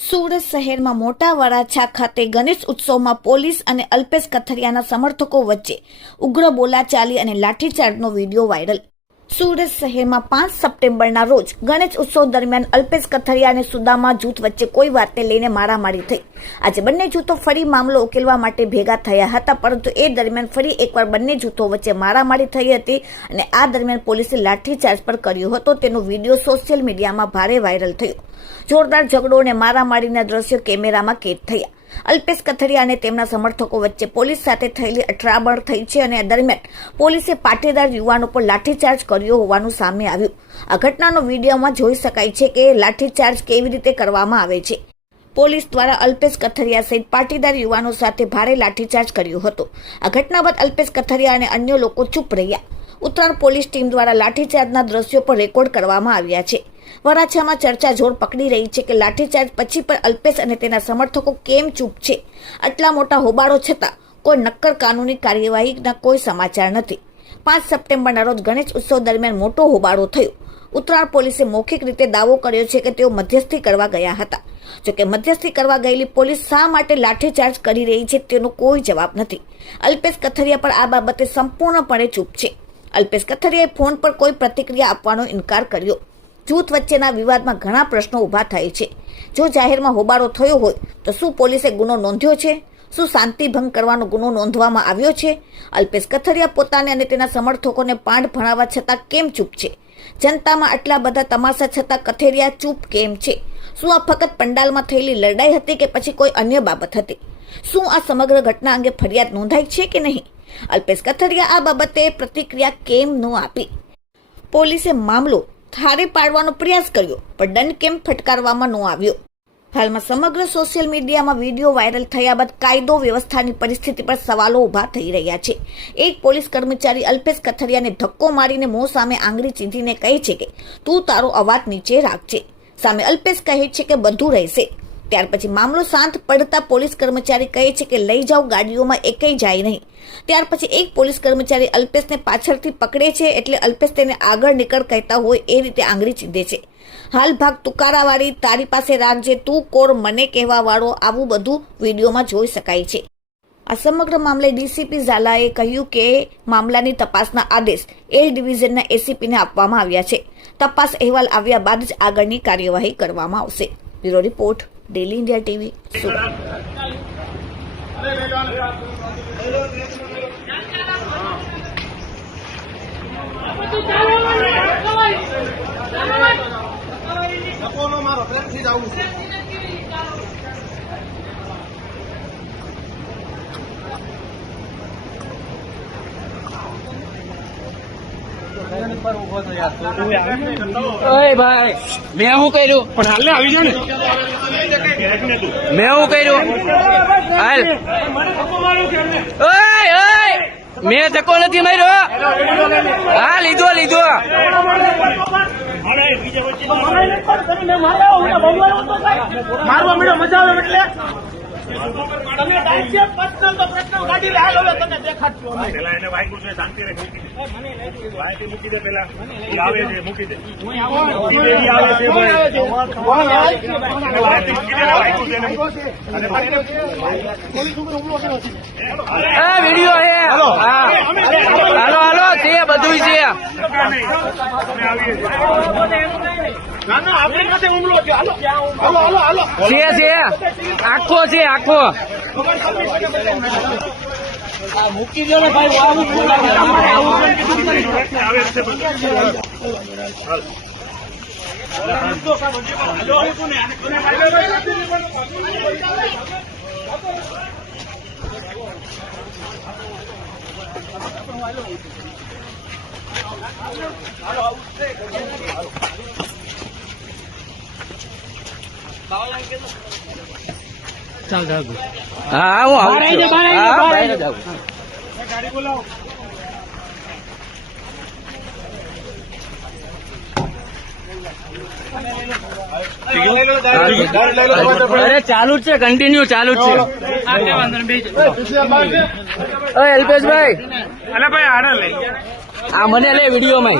સુરત શહેરમાં મોટા વરાછા ખાતે ગણેશ ઉત્સવમાં પોલીસ અને અલ્પેશ કથિરિયાના સમર્થકો વચ્ચે ઉગ્ર બોલાચાલી અને લાઠીચાર્જનો વિડીયો વાયરલ। સુરત શહેરમાં 5 સપ્ટેમ્બરના રોજ ગણેશ ઉત્સવ દરમિયાન અલ્પેશ કથિરિયા અને સુદામા જૂથ વચ્ચે કોઈ વાતને લઈને મારામારી થઈ। આજે બંને જૂથો ફરી મામલો ઉકેલવા માટે ભેગા થયા હતા, પરંતુ એ દરમિયાન ફરી એકવાર બંને જૂથો વચ્ચે મારામારી થઈ હતી અને આ દરમિયાન પોલીસે લાઠીચાર્જ પર કર્યો હતો। તેનો વિડીયો સોશિયલ મીડિયામાં ભારે વાયરલ થયો। જોરદાર ઝઘડો અને મારામારીના દ્રશ્યો કેમેરામાં કેદ થયા। અલ્પેશ કથિરિયા અને તેમના સમર્થકો વચ્ચે પોલીસ સાથે થયેલી અથડામણ થઈ છે અને આ દરમિયાન પોલીસે પાટીદાર યુવાનો પર લાઠીચાર્જ કર્યો હોવાનું સામે આવ્યું। આ ઘટનાનો વિડીયોમાં જોઈ શકાય છે કે લાઠીચાર્જ કેવી રીતે કરવામાં આવે છે। પોલીસ દ્વારા અલ્પેશ કથિરિયા સહિત પાટીદાર યુવાનો સાથે ભારે લાઠીચાર્જ કર્યો હતો। આ ઘટના બાદ અલ્પેશ કથિરિયા અને અન્ય લોકો ચૂપ રહ્યા। ઉત્તરાયણ પોલીસ ટીમ દ્વારા લાઠીચાર્જના દ્રશ્યો પર રેકોર્ડ કરવામાં આવ્યા છે। વરાછામાં ચર્ચા જોર પકડી રહી છે કે લાઠીચાર્જ પછી પણ અલ્પેશ અને તેના સમર્થકો કેમ ચૂપ છે। આટલા મોટા હોબાળો છતાં કોઈ નક્કર કાનૂની કાર્યવાહીના કોઈ સમાચાર નથી। 5 સપ્ટેમ્બરના રોજ ગણેશ ઉત્સવ દરમિયાન મોટો હોબાળો થયો। ઉત્તરાયણ પોલીસે મૌખિક રીતે દાવો કર્યો છે કે તેઓ મધ્યસ્થી કરવા ગયા હતા। જોકે મધ્યસ્થી કરવા ગયેલી પોલીસ શા માટે લાઠીચાર્જ કરી રહી છે તેનો કોઈ જવાબ નથી। અલ્પેશ કથિરિયા પર આ બાબતે સંપૂર્ણપણે ચૂપ છે। અલ્પેશ કથિરિયાએ ફોન પર કોઈ પ્રતિક્રિયા આપવાનો ઇનકાર કર્યો। જૂથ વચ્ચેના વિવાદમાં ઘણા પ્રશ્નો ઊભા થાય છે। જો જાહેરમાં હોબાળો થયો હોય તો શું પોલીસે ગુનો નોંધ્યો છે? શું શાંતિ ભંગ કરવાનો ગુનો નોંધવામાં આવ્યો છે? અલ્પેશ કથિરિયા પોતાને અને તેના સમર્થકોને પાંડ ભણાવવા છતાં કેમ ચૂપ છે? જનતામાં આટલા બધા તમાશા છતાં કથિરિયા ચૂપ કેમ છે? શું આ ફક્ત પંડાલમાં થયેલી લડાઈ હતી કે પછી કોઈ અન્ય બાબત હતી? શું આ સમગ્ર ઘટના અંગે ફરિયાદ નોંધાઈ છે કે નહીં? અલ્પેશ કથિરિયા આ બાબતે પ્રતિક્રિયા કેમ ન આપી? પોલીસે મામલો થાળે પાડવાનો પ્રયાસ કર્યો, પણ દંડ કેમ ફટકારવામાં ન આવ્યો? હાલમાં સમગ્ર સોશિયલ મીડિયામાં વિડીયો વાયરલ થયા બાદ કાયદો વ્યવસ્થાની પરિસ્થિતિ પર સવાલો ઊભા થઈ રહ્યા છે। એક પોલીસ કર્મચારી અલ્પેશ કથિરિયાને ધક્કો મારીને મોં સામે આંગળી ચીંધીને કહે છે કે તું તારો અવાજ નીચે રાખજે। સામે અલ્પેશ કહે છે કે બધું રહેશે। ત્યાર પછી મામલો શાંત પડતા પોલીસ કર્મચારી કહે છે કે લઈ જાઓ, ગાડીઓમાં એકેય જાય નહીં। ત્યાર પછી એક પોલીસ કર્મચારી અલ્પેશને પાછળથી પકડે છે, એટલે અલ્પેશ તેને આગળ નીકળ કહેતા હોય એ રીતે આંગળી ચીંધે છે। હાલ ભાગ તુકારાવાળી, તારી પાસે રાખજે, તું કોર મને કહેવા વાળો, આવું બધું વિડીયોમાં જોઈ શકાય છે। આ સમગ્ર મામલે ડીસીપી ઝાલાએ કહ્યું કે મામલાની તપાસના આદેશ એલ ડિવિઝનના એસીપીને આપવામાં આવ્યા છે। તપાસ અહેવાલ આવ્યા બાદ જ આગળની કાર્યવાહી કરવામાં આવશે। Bureau report, daily India TV, Surat. ઓય ભાઈ, મેં શું કર્યું? પણ હાલને આવી જા ને, મેં શું કર્યું? હાલ, ઓય ઓય, મેં ધક્કો નથી માર્યો। હા, લીધો લીધો। મારવા મળ્યો, મજા આવે એટલે તમે ડાયરેક્ટ પર્સનલ તો પ્રશ્ન ગાડી લે, હાલ હવે તને દેખાડજો। પેલા એને વાગ્યું છે, શાંતિ રે, મૂકી દે, વાયથી મૂકી દે, પેલા ઈ આવે છે, મૂકી દે, ઈ આવે છે ભાઈ, વાયથી મૂકી દે, વાગ્યું છે અને પોલીસ ઉપર હુમલો કર્યો છે। હા, વિડીયો હે। હાલો હાલો હાલો, છે બધું છે। અમે આવીએ છીએ। ના ના, આપણી સાથે હુમલો છે। હાલો હાલો હાલો હાલો, છે આખો છે, આખો મૂકી દો ને ભાઈ, આવું આવે છે ચાલ ચાલ। હા, હું આવું છું। હા, બહાર જ આવું। ગાડી બોલાવો। અરે ચાલુ જ છે, કન્ટિન્યુ ચાલુ જ છે। અલ્પેશભાઈ, અલે ભાઈ, આને લઈ આ મને લે વિડીયોમાં।